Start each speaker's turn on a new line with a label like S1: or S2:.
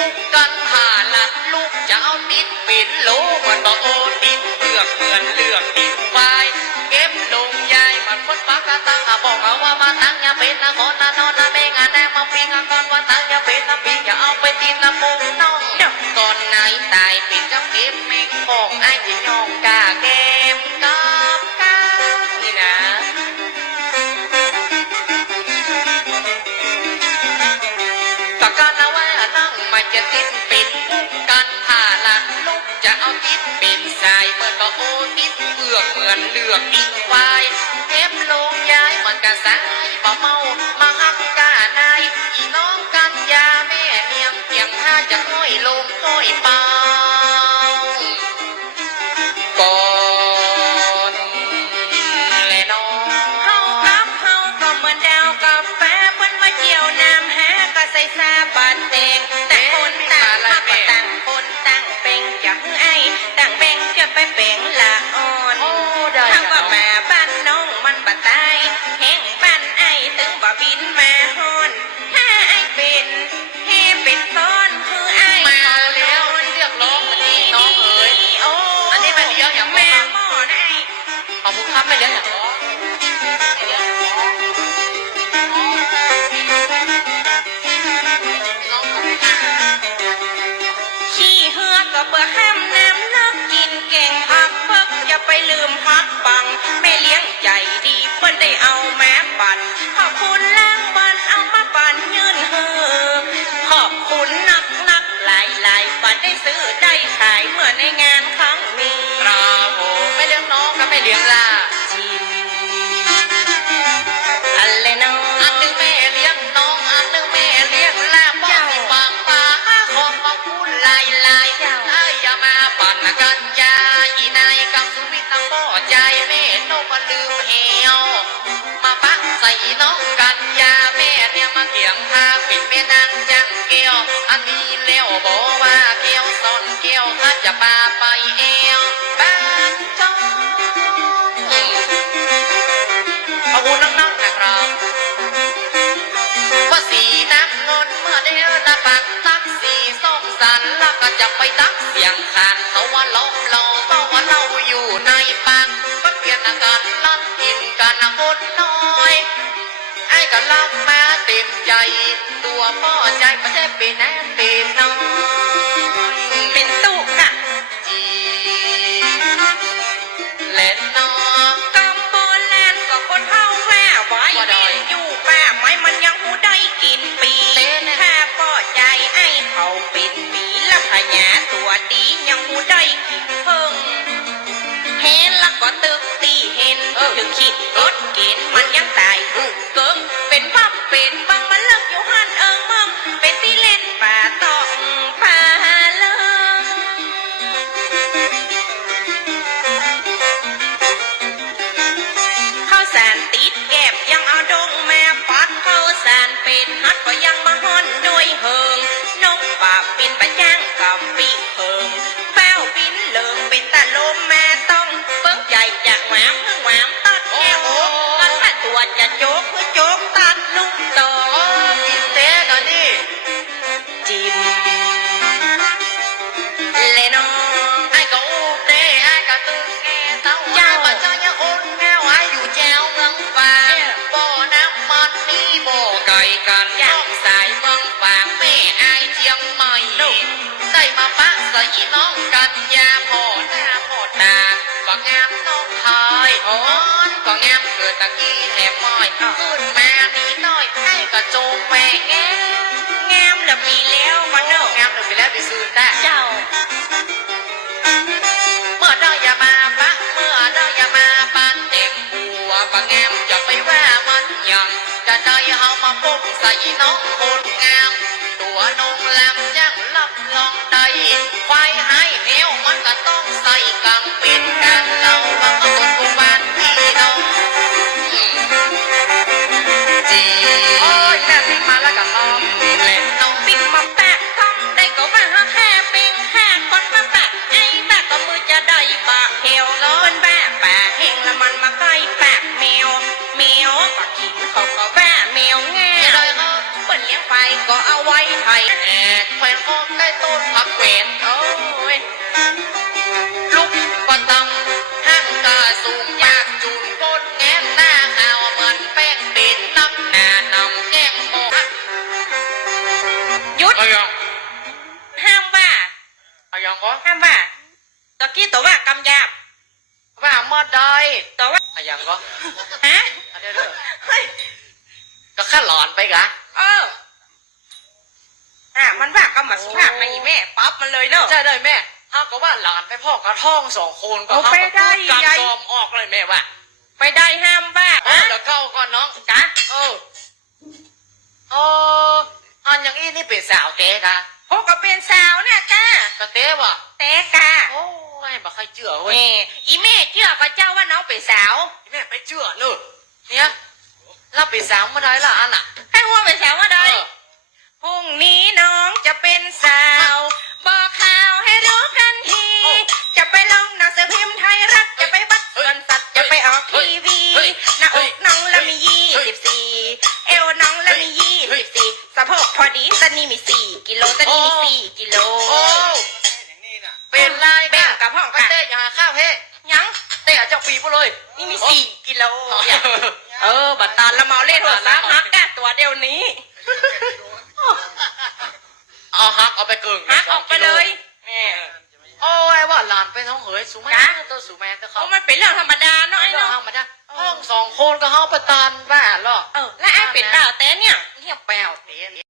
S1: ปุกกันหาหลัดลูกจะเอาติดปิดโลมันบอกโอติดเปลือกเหมือนเลือกติดไฟเก็บลงยายมันคนปากกะตั้งอะบอกเอาว่ามาตั้งยา ลือกเหมือนเลือกติดควายเทปลงย้ายมันกระสายบ่เมามาหักกานายอีน้องกันยาแม่เนียงเพียงท่าจะค่อยลงค่อยเปาก่อนและน้อง
S2: เฮากับเฮาก็เหมือนดาวกับฟ้าเพิ่นมาเกี่ยวน้ำหาก็ใส่ซาบานแดงแต่ค
S1: ขอบคุณล้างบั
S2: นเอามาปั่นยืนเฮือขอบคุณนักนักหลายหลายปันได้ซื้อได้ขายเมื่อในงานครั้งนี้
S1: ครับผมไม่เลี้ยงน้องก็ไม่เลี้ยงล่ะ
S2: ชิมอันเลยน้อง
S1: อันหนึ่งแม่เลี้ยงน้องอันหนึ่งแม่เลี้ยงล่ะป้าที่ปากปาขอบพระคุณหลายหลายเอ้ยอย่ามาปั่นกันยาอีนายกับสุวิทย์พ่อใจแม่นกมาลืมเหี่ยว มาปักใส่น้องกันยาแม่เนี่ยมาเกี่ยงพาปิดแม่นางจังเกี้ยวอันนี้แล้วบอกว่าเกี้ยวซอนเกี้ยวถ้าจะปา ไอ้ก็รับมาเต็มใจ ตัวพ่อใจไม่ได้เป็นแน่เต็มน้อง
S2: ได้มาปะใส่
S1: น้องกันยาพอหน้าพ่อตาก็งามน้องคายอ่อนก็งามเกิดตะกี้แถบม้อยขึ้นมานีน้อยไอ้ก็โจงแหวกแง
S2: งามละปีแล้วมันเนอะ
S1: งามหนึ่งไปแล้วไปซื้อได้
S2: เจ้า
S1: เมื่อได้อย่ามาปะเมื่อได้อย่ามาปานเต็มหัวปะแงมจะไปว่ามันยังจะได้เฮามาปุ๊บใส่น้องคนงาม ตัวนงลำ ปากเฮ
S2: วเลินแปะแปะเฮงละมันมาใกล้แปะแมวแมวปากกินเขาก็แปะแมวแง่
S1: เลยก็
S2: เปิดเลี้ยงไปก็เอาไว้ไทย
S1: แอกแขวนคอใกล้ต้นผักเวน
S2: โอ้
S1: กี้ตัว
S2: ว่า
S1: กำ
S2: ยาบ
S1: ว่ามาได้
S2: ตัวว่า
S1: อายังก็
S2: ฮะ
S1: อันเด้อเด้อ
S2: เฮ้ย
S1: ก็แค่หลอนไปกะ
S2: เอออะมันว่ากำมาสุภาพมาอีแม่ปั๊บมันเลยเนอะ
S1: ใช่เลยแม่ถ้าก็ว่าหลานไปพ่อกระท่องสองคนก็
S2: โอ้
S1: ห้า
S2: ไป
S1: ก็
S2: ได้
S1: พูดการ
S2: ยาย
S1: ซ้อมออกเลยแม่ว่า
S2: ไปได้ห้ามว่า
S1: เออแล้วเข้าก่อนน้อง
S2: จ้ะ
S1: เออเอออันอย่างอี้นี่เป็นสาวเต้กะ
S2: พบกับเป็นสาวเนี่ยจ้า
S1: ก็เต้ว่ะ
S2: แต่กา
S1: โอ้ ยบักใครเชื่อเว้ย
S2: นี่อีแม่เชื่อก็เจ้าว่าน้องเป็นสาว
S1: แม่ไปเชื่อเนอะเนี่ยเราเป็นสาวมาได้ละอันอะ
S2: ให้หัวเป็นสาวว่า
S1: เอ
S2: ได้
S1: อ
S2: พรุ่งนี้น้องจะเป็นสาว บอกข่าวให้รู้กันที
S1: โอ้
S2: จะไปลงหนังสือพิมพ์ไทยรัฐ จะไปบัตร
S1: เฮ้ย
S2: สวนสัตว์จะไปออก
S1: เฮ้
S2: ที
S1: ย
S2: วี
S1: เฮ้ย
S2: หน้าอ
S1: เฮ้ย
S2: กน้องละมี
S1: เฮ้
S2: ยี่
S1: ย
S2: สิบสี่เอวน้องละมียี่
S1: เฮ้ย
S2: สิบสี่สะโพกพอดีตอนนี้มีสี่กิโลตอนนี้มี
S1: โอ้
S2: สี่กิโล
S1: โอ้ ข้าวเฮ้
S2: ยัง
S1: เต้อาจจะปีไปเลย
S2: นี่มีสี่กิโล
S1: โอ้
S2: เนี่ยเออ บัตรตาลละเมาเล่นหัวซับฮักแกตัวเดียวนี้
S1: เอาฮักเอาไปเกิง
S2: ฮักออกไปเลยแม่
S1: โอ้ยว่าหลานไปท้องเหยสูงแม่
S2: จ๊ะ
S1: ตัวสูงแม่ตัว
S2: เขา
S1: เขา
S2: มันเป็นเรื่องธรรมดาเนาะไอ้
S1: เนาะ
S2: เนาะ
S1: ห้องมาได้ห้องสองคนก็ห้องประตานบ้าหรอ
S2: เออและไอ้เป็นดาวแต่เนี่ย
S1: เงียบแปวเตี้ย